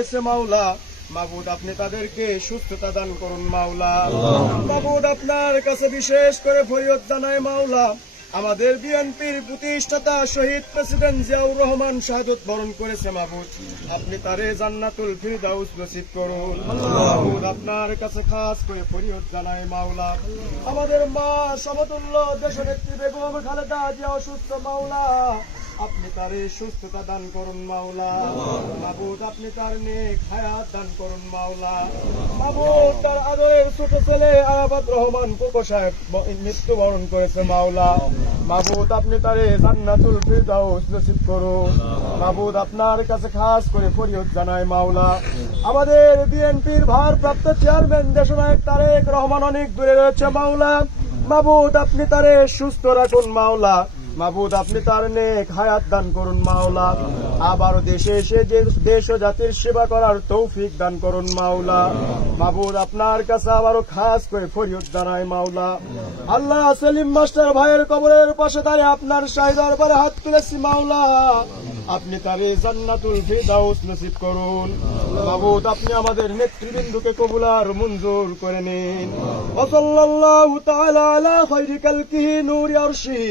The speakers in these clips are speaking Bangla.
হয়েছে মাওলা। মাবুদ আপনি তাদেরকে সুস্থতা দান করুন মাওলা। মাবুদ আপনার কাছে বিশেষ করে ফরিয়দ জানায় মাওলা। আমাদের বিএনপির প্রতিষ্ঠাতা শহীদ প্রেসিডেন্ট জিয়াউর রহমান শাহাদত বরণ করেছে মাবুদ। আপনি তারে জান্নাতুল ফিরদাউস নসিব করুন। মাবুদ আপনার কাছে খাস করে ফরিয়দ জানায় মাওলা। আমাদের মা সমতুল্য দেশনেত্রী বেগম খালেদা জিয়া অসুস্থ মাওলা। আপনি সুস্থতা দান করুন, মাওলা। মাবুদ, আপনি তার নেক হায়াত দান করুন, মাওলা। মাবুদ, তার আদরের ছোট ছেলে রহমান সাহেব মৃত্যুবরণ করেছে, মাওলা। মাবুদ, আপনি তারে জান্নাতুল ফিরদাউস নসিব মাবুদ, আপনার কাছে খাস করে ফরিয়দ জানায়, মাওলা। আমাদের বিএনপির ভারপ্রাপ্ত চেয়ারম্যান দেশনায়ক তারেক রহমান অনেক দূরে রয়েছে, মাওলা। মাবুদ, আপনি তারে সুস্থ রাখুন, মাওলা। মাবুদ, আপনি তার নেক হায়াত দান করুন, মাওলা। আবারও দেশে এসে যে দেশ ও জাতির সেবা করার তৌফিক দান করুন, মাওলা। মাবুদ, আপনার কাছে আবারও খাস করে ফরিয়দ দাঁড়ায় মাওলা। আল্লাহ সেলিম মাস্টার ভাইয়ের কবরের পাশে দাঁড়িয়ে আপনার সাহিদার পরে হাত তুলেছি, মাওলা। আপনি তারে জান্নাতুল ফিরদাউস নসিব করুন মাবুদ আপনি আমাদের নেতৃবৃন্দকে কবুলার মঞ্জুর করে নিন ওসল্লাল্লাহু তাআলা আলা খায়রি কালকিহি নূরি আরশি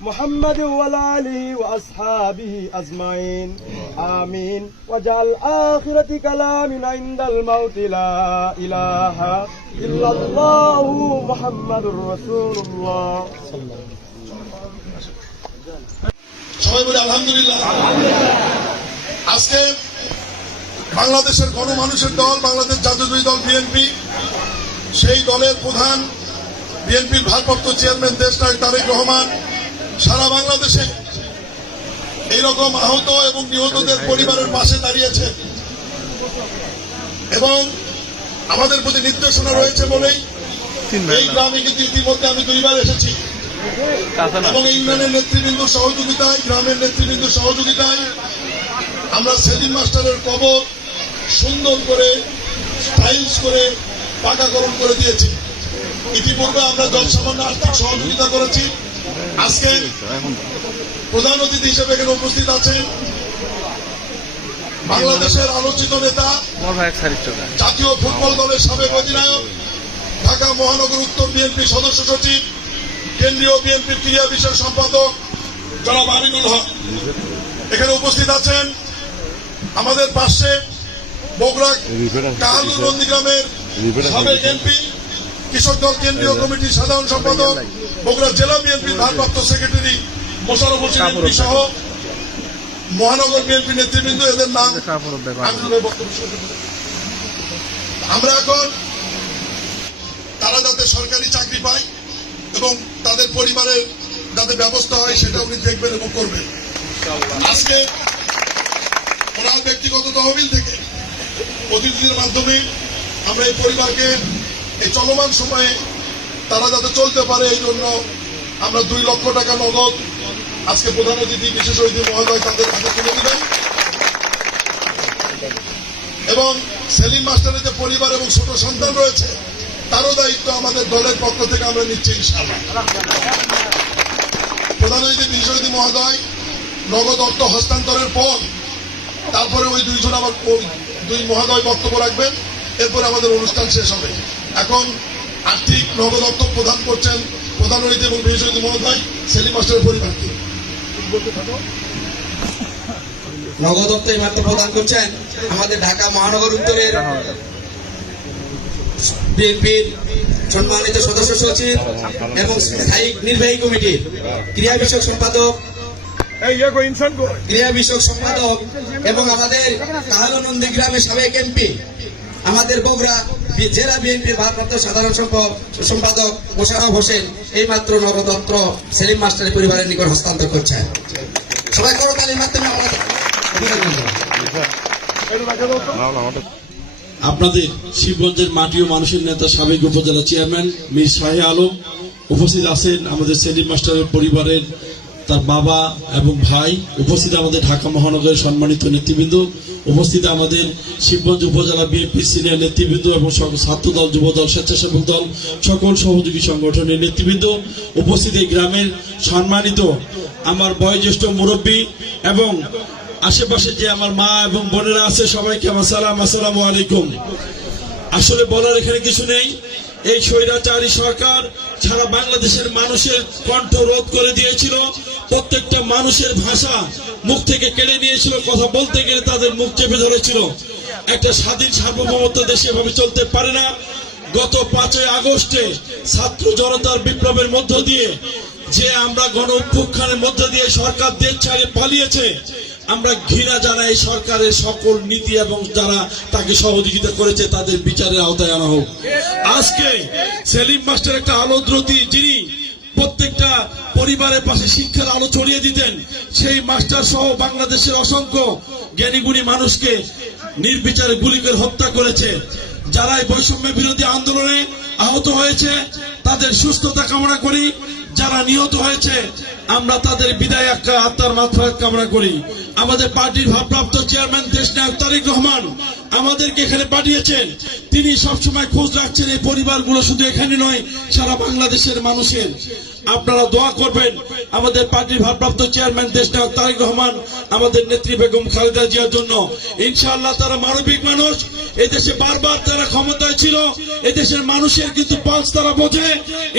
محمد وعلى آله وأصحابه أجمعين آمين وجعل آخرة كلامنا عند الموت لا إله إلا الله محمد رسول الله সবাই বলে আলহামদুলিল্লাহ। আজকে বাংলাদেশের গণমানুষের দল বাংলাদেশ জাতীয় দল বিএনপি সেই দলের প্রধান বিএনপির ভারপ্রাপ্ত চেয়ারম্যান দেশ নায়ক তারেক রহমান সারা বাংলাদেশে এইরকম আহত এবং নিহতদের পরিবারের পাশে দাঁড়িয়েছে। এবং আমাদের প্রতি নির্দেশনা রয়েছে বলেই এই গ্রামে কিন্তু ইতিমধ্যে আমি দুইবার এসেছি। এবং ইউনিয়নের নেতৃবৃন্দ সহযোগিতায় গ্রামের নেতৃবৃন্দ সহযোগিতায় আমরা সেলিম মাস্টারের কবর সুন্দর করে টাইলস করে পাকাকরণ করে দিয়েছি। ইতিপূর্বে আমরা জনসামান্য আর্থিক সহযোগিতা করেছি। আজকে প্রধান অতিথি হিসেবে এখানে উপস্থিত আছেন বাংলাদেশের আলোচিত নেতা জাতীয় ফুটবল দলের সাবেক অধিনায়ক ঢাকা মহানগর উত্তর বিএনপি সদস্য সচিব কেন্দ্রীয় বিএনপি ক্রিয়া বিষয় সম্পাদক জনাব আমিনুল হক এখানে উপস্থিত আছেন আমাদের পাশে বগুড়া নন্দীগ্রামের সাবেক এমপি, কৃষক দল কেন্দ্রীয় কমিটির সাধারণ সম্পাদক, বগুড়া জেলা বিএনপির ভারপ্রাপ্ত সেক্রেটারি মোশারফ হোসেন এমপি সহ মহানগর বিএনপি নেতৃবৃন্দ, এদের নাম। আমরা এখন তারা যাতে সরকারি চাকরি পায় এবং তাদের পরিবারের যাতে ব্যবস্থা হয় সেটা উনি দেখবেন এবং করবেন। আজকে ওনার ব্যক্তিগত তহবিল থেকে অতিথিদের মাধ্যমে আমরা এই পরিবারকে এই চলমান সময়ে তারা যাতে চলতে পারে এই জন্য আমরা দুই লক্ষ টাকা নগদ আজকে প্রধান অতিথি, বিশেষ অতিথি মহোদয় তাদের হাতে তুলে দিবেন। এবং সেলিম মাস্টারের যে পরিবার এবং ছোট সন্তান রয়েছে তারও দায়িত্ব আমাদের দলের পক্ষ থেকে আমরা নিচ্ছি ইনশাআল্লাহ। প্রধান অতিথি বিশেষ অতিথি মহোদয়, নগদ অর্থ হস্তান্তরের পর তারপরে ওই দুইজন আবার ওই দুই মহোদয় বক্তব্য রাখবেন, এরপরে আমাদের অনুষ্ঠান শেষ হবে। এখন আর্থিক নগদ অর্থ প্রদান করছেন প্রধান অতিথি এবং বিশেষ অতিথি মহোদয়, সেলিম মাস্টারের পরিবারকে নগদ অর্থ এই মাত্র প্রদান করছেন আমাদের ঢাকা মহানগর উত্তরের বিএনপির সম্মানিত সদস্য সচিব এবং স্থায়ী নির্বাহী কমিটির ক্রিয়া বিষয়ক সম্পাদক ক্রিয়া বিষয়ক সম্পাদক এবং আমাদের কাহালনন্দী গ্রামের সাবেক এমপি আমাদের বগুড়া জেলা বিএনপির ভারপ্রাপ্ত সাধারণ সম্প- সম্পাদক মোশারফ হোসেন এই মাত্র নগদত্র সেলিম মাস্টারের পরিবারের নিকট হস্তান্তর করছেন সবাই করতালির মাধ্যমে আমরা। আপনাদের শিবগঞ্জের মাটি ও মানুষের নেতা সাবেক উপজেলা চেয়ারম্যান মীর শাহে আলম উপস্থিত আছেন আমাদের সেলিম মাস্টারের পরিবারের তার বাবা এবং ভাই, উপস্থিত আমাদের ঢাকা মহানগরের সম্মানিত নেতৃবৃন্দ, উপস্থিত আমাদের শিবগঞ্জ উপজেলা বিএনপি সিনিয়র নেতৃবৃন্দ এবং সকল ছাত্র দল যুব স্বেচ্ছাসেবক দল, সকল সহযোগী সংগঠনের নেতৃবৃন্দ, উপস্থিত এই গ্রামের সম্মানিত আমার বয়োজ্যেষ্ঠ মুরব্বী এবং আশেপাশে যে আমার মা এবং বোনেরা আছে, সবাইকে আমার সালাম, আসসালামু আলাইকুম। আসলে বলার এখানে কিছু নেই। এই স্বৈরাচারী সরকার সারা বাংলাদেশের মানুষের কণ্ঠ রোধ করে দিয়েছিল। প্রত্যেকটা মানুষের ভাষা মুখ থেকে কেড়ে নিয়েছিল। কথা বলতে গেলে তাদের মুখ চেপে ধরেছিল। একটা স্বাধীন সার্বভৌমত্ব দেশে এভাবে চলতে পারে না। গত পাঁচই আগস্টে ছাত্র জনতার বিপ্লবের মধ্য দিয়ে যে আমরা গণ মধ্য দিয়ে সরকার দেশ ছাড়ে পালিয়েছে আমরা ঘৃণা জানাই সরকারের সকল নীতি এবং যারা তাকে সহযোগিতা করেছে, তাদের বিচারের আওতায় আনা হোক। আজকে সেলিম মাস্টার একটা আলোদ্রতি যিনি প্রত্যেকটা পরিবারের পাশে শিক্ষার আলো ছড়িয়ে দিতেন, সেই মাস্টার সহ বাংলাদেশের অসংখ্য জ্ঞানীগুণী মানুষকে নির্বিচারে গুলি করে হত্যা করেছে। যারা এই বৈষম্য বিরোধী আন্দোলনে আহত হয়েছে, তাদের সুস্থতা কামনা করি। যারা নিহত হয়েছে, আমরা তাদের বিদায় আত্মার মাত্রা কামনা করি। আমাদের পার্টির ভারপ্রাপ্ত চেয়ারম্যান দেশনায়ক তারিক রহমান আমাদেরকে এখানে পাঠিয়েছেন। তিনি সবসময় খোঁজ রাখছেন এই পরিবারগুলো শুধু এখানে নয়, সারা বাংলাদেশের মানুষের। আপনারা দোয়া করবেন। আমাদের পার্টির ভারপ্রাপ্ত চেয়ারম্যান দেশনায়ক তারেক রহমান, আমাদের নেত্রী বেগম খালেদা জিয়ার জন্য। ইনশাআল্লাহ তারা মানবিক মানুষ। এই দেশে বারবার তারা ক্ষমতায় ছিল। এই দেশের মানুষের কিন্তু পাঁচ তারা বোঝে।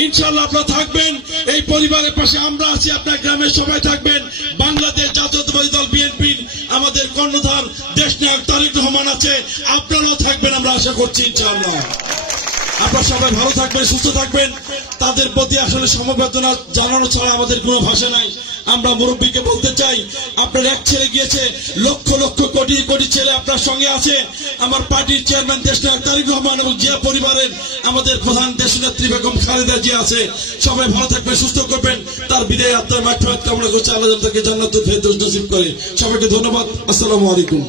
ইনশাআল্লাহ আপনারা থাকবেন। এই পরিবারের পাশে আমরা আছি, আপনার গ্রামের সবাই থাকবেন। বাংলাদেশ জাতীয়তাবাদী দল বিএনপি আমাদের কর্ণধার দেশনায়ক তারেক রহমান আছে। আপনারাও থাকবেন, আমরা আশা করছি, ইনশাআল্লাহ। আপনারা সবাই ভালো থাকবেন, সুস্থ থাকবেন। তাদের প্রতি আসলে সমবেদনা জানানো ছাড়া আমাদের কোনো ভাষা নাই। আমরা মুরব্বীকে বলতে চাই, আপনার এক ছেলে গিয়েছে, লক্ষ লক্ষ কোটি কোটি ছেলে আপনার সঙ্গে আছে। আমার পার্টির চেয়ারম্যান দেশনায়ক তারিক রহমান এবং জিয়া পরিবারের আমাদের প্রধান দেশনেত্রী বেগম খালেদা জিয়া আছে। সবাই ভালো থাকবেন, সুস্থ করবেন। তার বিদায় আত্মার মাঠফাত কামনা করছে। আল্লাহ তাকে জান্নাতুল ফেরদৌস নসিব করে। সবাইকে ধন্যবাদ। আসসালামু আলাইকুম।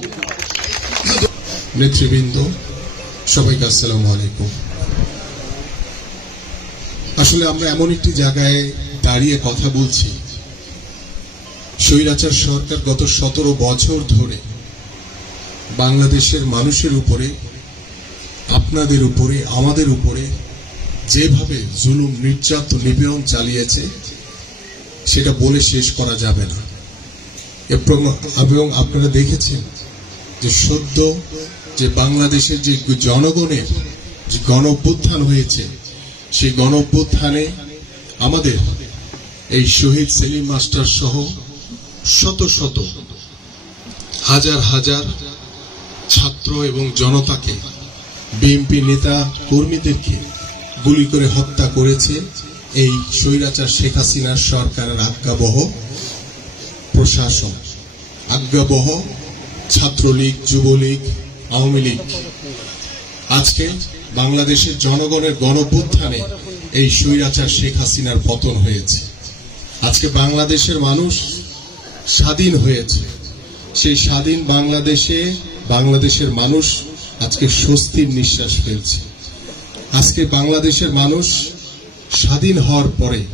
নেতৃবৃন্দ, সবাইকে আসসালামু আলাইকুম। আসলে আমরা এমন একটি জায়গায় দাঁড়িয়ে কথা বলছি। স্বৈরাচার সরকার গত সতেরো বছর ধরে বাংলাদেশের মানুষের উপরে, আপনাদের উপরে, আমাদের উপরে যেভাবে জুলুম, নির্যাতন, নিপীড়ন চালিয়েছে, সেটা বলে শেষ করা যাবে না। এবং আপনারা দেখেছেন যে সদ্য যে বাংলাদেশের যে জনগণের যে গণ হয়েছে সেই গণভ্যুত্থানে আমাদের এই শহীদ সেলিম মাস্টার সহ শত শত, হাজার হাজার ছাত্র এবং জনতাকে বিএনপি নেতা কর্মীদেরকে গুলি করে হত্যা করেছে এই স্বৈরাচার শেখ হাসিনার সরকারের আজ্ঞাবহ প্রশাসন। আজ্ঞাবহ ছাত্রলীগ, যুবলীগ, আওয়ামী লীগ। আজকে বাংলাদেশের জনগণের গণভ্যুত্থানে এই স্বৈরাচার শেখ হাসিনার পতন হয়েছে। আজকে বাংলাদেশের মানুষ স্বাধীন হয়েছে। সেই স্বাধীন বাংলাদেশে বাংলাদেশের মানুষ আজকে স্বস্তির নিঃশ্বাস ফেলছে। আজকে বাংলাদেশের মানুষ স্বাধীন হওয়ার পরে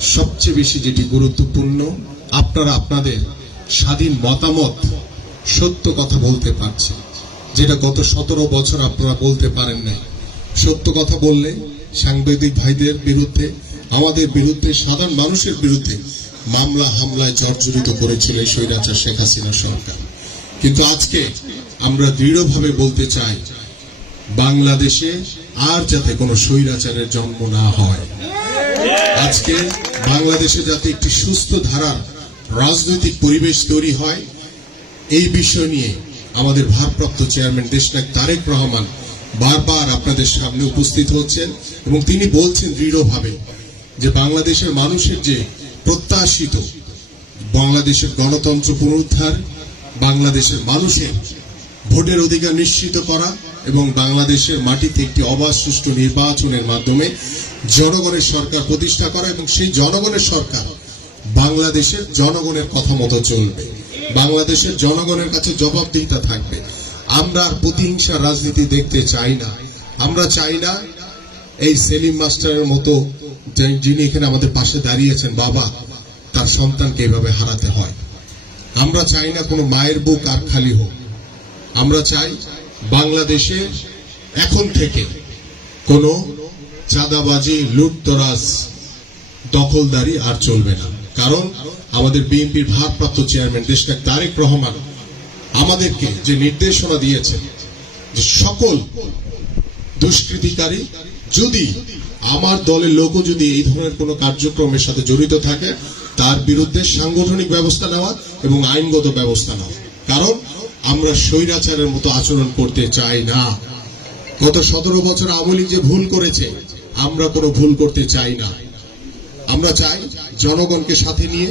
সবচেয়ে বেশি যেটি গুরুত্বপূর্ণ, আপনারা আপনাদের স্বাধীন মতামত সত্য কথা বলতে পারছেন। যেটা গত সতেরো বছর আপনারা বলতে পারেন নাই। সত্য কথা বললে সাংবাদিক ভাইদের বিরুদ্ধে, আমাদের বিরুদ্ধে, সাধারণ মানুষের বিরুদ্ধে মামলা হামলায় জর্জরিত করেছিল স্বৈরাচার শেখ হাসিনা সরকার। কিন্তু আজকে আমরা দৃঢ়ভাবে বলতে চাই, বাংলাদেশে আর যাতে কোনো স্বৈরাচারের জন্ম না হয়। আজকে বাংলাদেশে যাতে একটি সুস্থ ধারার রাজনৈতিক পরিবেশ তৈরি হয়, এই বিষয় নিয়ে আমাদের ভারপ্রাপ্ত চেয়ারম্যান দেশনায়ক তারেক রহমান বারবার আপনাদের সামনে উপস্থিত হচ্ছেন এবং তিনি বলছেন দৃঢ়ভাবে যে বাংলাদেশের মানুষের যে প্রত্যাশিত বাংলাদেশের গণতন্ত্র পুনরুদ্ধার, বাংলাদেশের মানুষের ভোটের অধিকার নিশ্চিত করা এবং বাংলাদেশের মাটিতে একটি অবাধ সুষ্ঠু নির্বাচনের মাধ্যমে জনগণের সরকার প্রতিষ্ঠা করা এবং সেই জনগণের সরকার বাংলাদেশের জনগণের কথা মতো চলবে। বাংলাদেশের জনগণের কাছে জবাবদিহিতা থাকবে। আমরা আর প্রতিহিংসা রাজনীতি দেখতে চাই না। আমরা চাই না এই সেলিম মাস্টারের মতো যিনি এখানে আমাদের পাশে দাঁড়িয়েছেন, বাবা, তার সন্তানকে এভাবে হারাতে হয়। আমরা চাই না কোনো মায়ের বুক আর খালি হোক। আমরা চাই বাংলাদেশে এখন থেকে কোনো চাঁদাবাজি, লুটতরাজ, দখলদারি আর চলবে না। কারণ আমাদের বিএনপির ভারপ্রাপ্ত চেয়ারম্যান দেশটা তারেক রহমান আমাদেরকে যে নির্দেশনা দিয়েছেন যে সকল দুষ্কৃতিকারী যদি আমার দলের লোকও যদি এই ধরনের কোনো কার্যক্রমের সাথে জড়িত থাকে, তার বিরুদ্ধে সাংগঠনিক ব্যবস্থা নেওয়া এবং আইনগত ব্যবস্থা নেওয়া। কারণ আমরা স্বৈরাচারের মতো আচরণ করতে চাই না। গত সতেরো বছর আওয়ামী যে ভুল করেছে, আমরা কোনো ভুল করতে চাই না। আমরা চাই জনগণকে সাথে নিয়ে,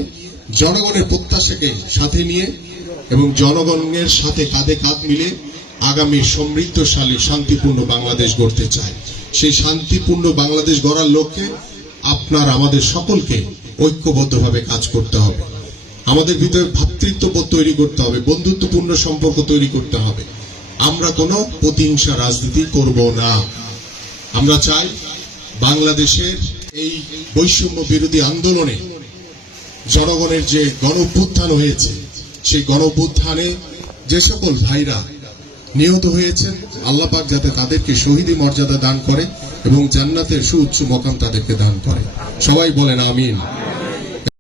জনগণের প্রত্যাশাকে সাথে নিয়ে এবং জনগণের সাথে কাঁধে কাঁধ মিলে আগামী সমৃদ্ধশালী, শান্তিপূর্ণ বাংলাদেশ গড়তে চাই। সেই শান্তিপূর্ণ বাংলাদেশ গড়ার লক্ষ্যে আপনার, আমাদের সকলকে ঐক্যবদ্ধভাবে কাজ করতে হবে। আমাদের ভিতরে ভ্রাতৃত্ববোধ তৈরি করতে হবে, বন্ধুত্বপূর্ণ সম্পর্ক তৈরি করতে হবে। আমরা কোনো প্রতিহিংসা রাজনীতি করব না। আমরা চাই বাংলাদেশের এই বৈষম্য বিরোধী আন্দোলনে জনগণের যে গণ হয়েছে, সেই গণ যে সকল ভাইরা নিহত হয়েছেন আল্লাহ পাক যাতে তাদেরকে শহীদি মর্যাদা দান করে এবং জান্নাতের সুউচ্চ মকাম তাদেরকে দান করে। সবাই বলেন আমিন।